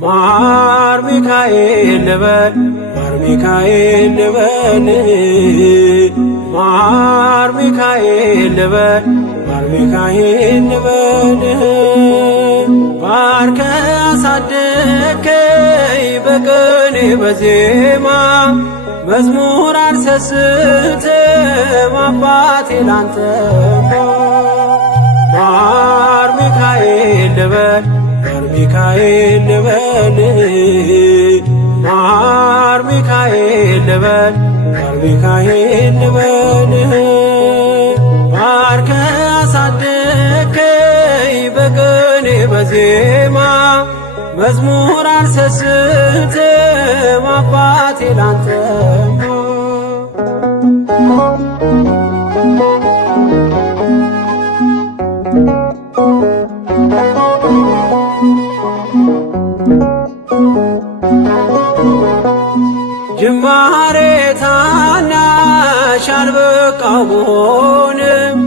ማር ሚካኤል ልበል ማር ሚካኤል ልበል ማር ሚካኤል ልበል ማር ሚካኤል ልበል ባርከ አሳደከኝ በቅኔ በዜማ መዝሙር አልሰስትም አባቴ ላንተማ ማር ሚካኤል ልበል ማር ሚካኤል ልበል ማር ሚካኤል ልበል ማር ሚካኤል ልበል ባርከ አሳደከኝ በቅኔ በዜማ መዝሙር አልሰስትም አባቴ ላንተማ ጅማሬ ታናሽ አልበቃው ብሆንም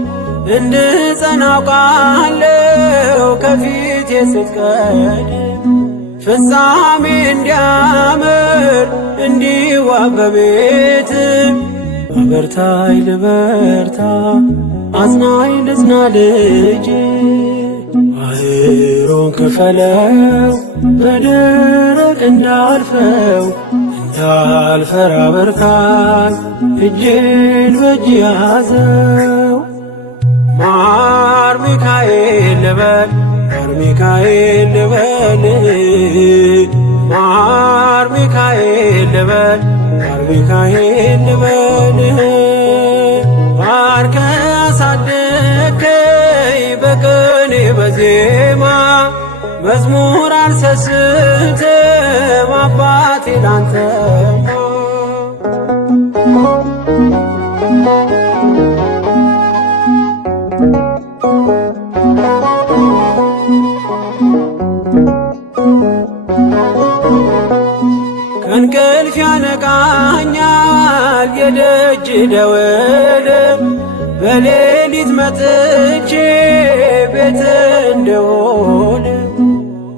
እንድጸና አውቃለሁ ከፊቴ ስትቀድም ፍጻሜ እንዲያምር እንዲዋብ በቤት አበርታይ ልበርታ አጽናኝ ልጽና ልጅ ባህሩን ክፈለው በደረቅ እንዳልፈው እንዳልፈራ በርታኝ እጄን በእጅ ያዘው ማር ሚካኤል ልበል ማር ሚካኤል ልበል ማር ሚካኤል ልበል ማር ሚካኤል ልበል ባርከ አሳደከኝ በቅኔ በዜማ መዝሙር አልሰስትም አባቴ ላንተማ ከእንቅልፍ ያነቃኛል የደጅ ደወል በሌሊት መጥቼ ቤት እንደሆነ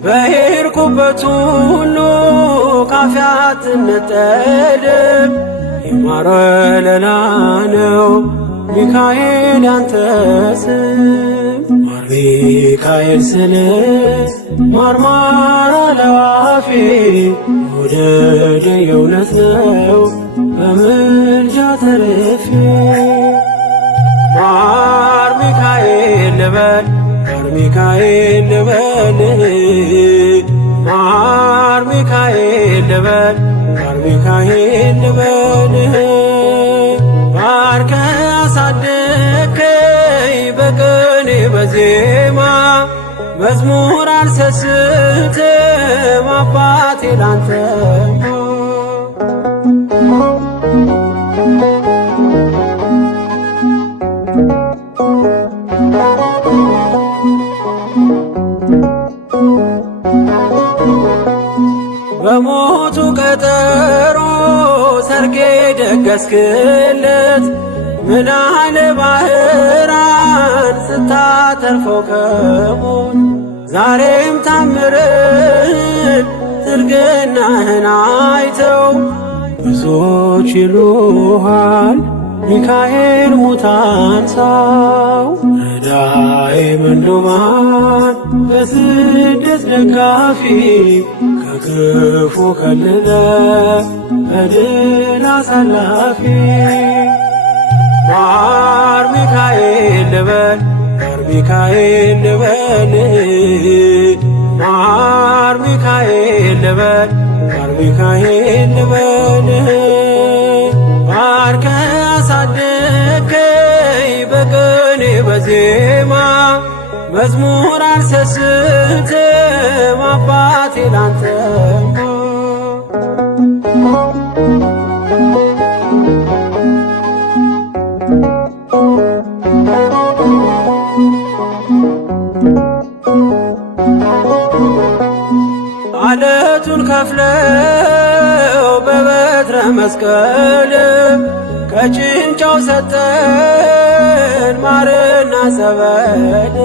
በሄድኩበት ሁሉ ካፌ አትነጠልም የማር ወለላ ነው ሚካኤል ያንተ ስም ማር ሚካኤል ስል ማርማር አለው አፌ መውደድ የእውነት ነው በምልጃ ተርፌ ማር ሚካኤል ልበል ማር ሚካኤል ልበል ማር ሚካኤል ልበል ማር ሚካኤል ልበል ባርከ አሳደከኝ በቅኔ በዜማ መዝሙር አልሰስትም አባቴ ላንተማ በሞቱ ቀጠሮ ሰርጌ ደገስክለት ምናለ ባህራን ስታተርፈው ከሞት ዛሬም ታምርህን ትርግናህን አይተው ብዙዎች ይሉሃል ሚካኤል ሙታን ሳው ረዳኤ ምንዱባን በስደት ደጋፊ ከክፉ ከልለ በድል አሳላፊ ማር ሚካኤል ልበል ማር ሚካኤል ልበል ማር ሚካኤል ልበል ማር ሚካኤል ልበል ባርከ አሳደከኝ በቅኔ በዜማ መዝሙር አልሰስትም አባቴ ላንተማ አለቱን ከፍለው በበትረ መስቀል ከጭንጫው ሰጠን ማርና ጸበል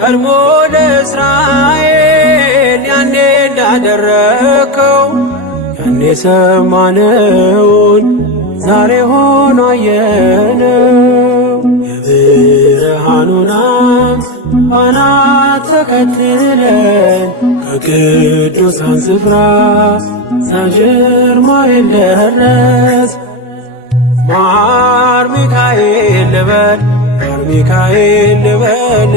ቀድሞ ለእስራኤል ያኔ እንዳደረከው ያኔ ሰማነውን ዛሬ ሆኖ አየነው። የብርሃኑን ፋና ተከትለን ከቅዱሳን ስፍራ ሳንጀርማይል ደረስ። ማር ሚካኤል ልበል ማር ሚካኤል ልበል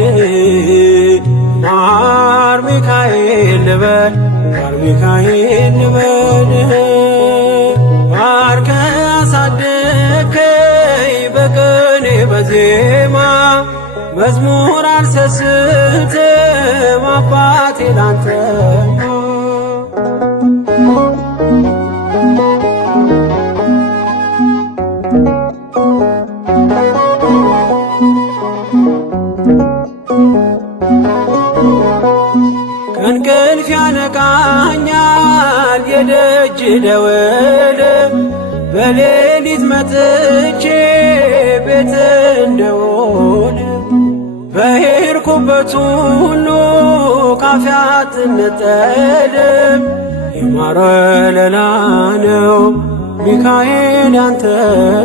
ማር ሚካኤል ልበል ማር ሚካኤል ልበል ባርከ አሳደከኝ በቅኔ በዜማ መዝሙር አልሰስትም አባቴ ላንተማ። ከእንቅልፍ ያነቃኛል የደጅ ደወል በሌሊት መጥቼ ቤት እንደውል በሄድኩበት ሁሉ ካፌ አትነጠልም። የማር ወለላ ነው ሚካኤል ያንተ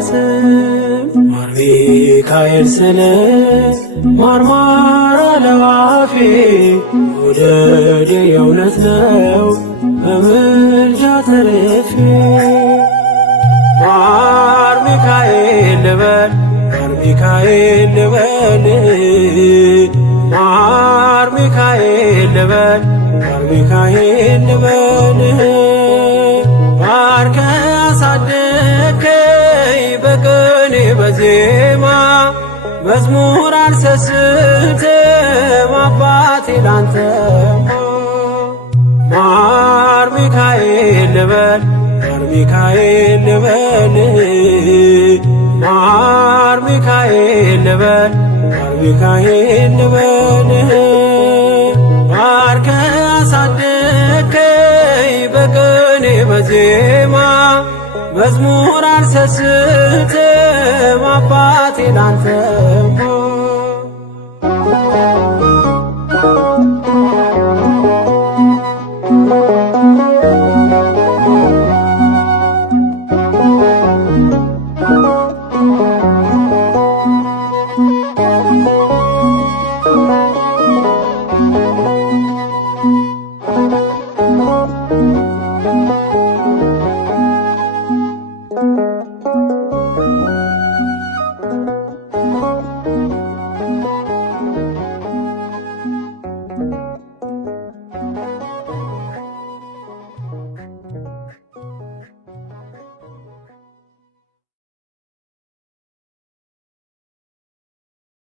ስም ማር ሚካኤል ስል ማርማር አለው አፌ መውደድ የእውነት ነው በምልጃ ተርፌ። ማር ሚካኤል ልበል ማር ሚካኤል ልበል ማር ሚካኤል ልበል ማር ሚካኤል ልበል ባርከ አሳደከኝ በቅኔ በዜማ መዝሙር አልሰስትም አባቴ ላንተማ። ማር ሚካኤል ልበል ማር ሚካኤል ልበል ማር ሚካኤል ልበል ማር ሚካኤል ልበል ባርከ አሳደከኝ በቅኔ በዜማ መዝሙር አልሰስትም አባቴ ላንተማ።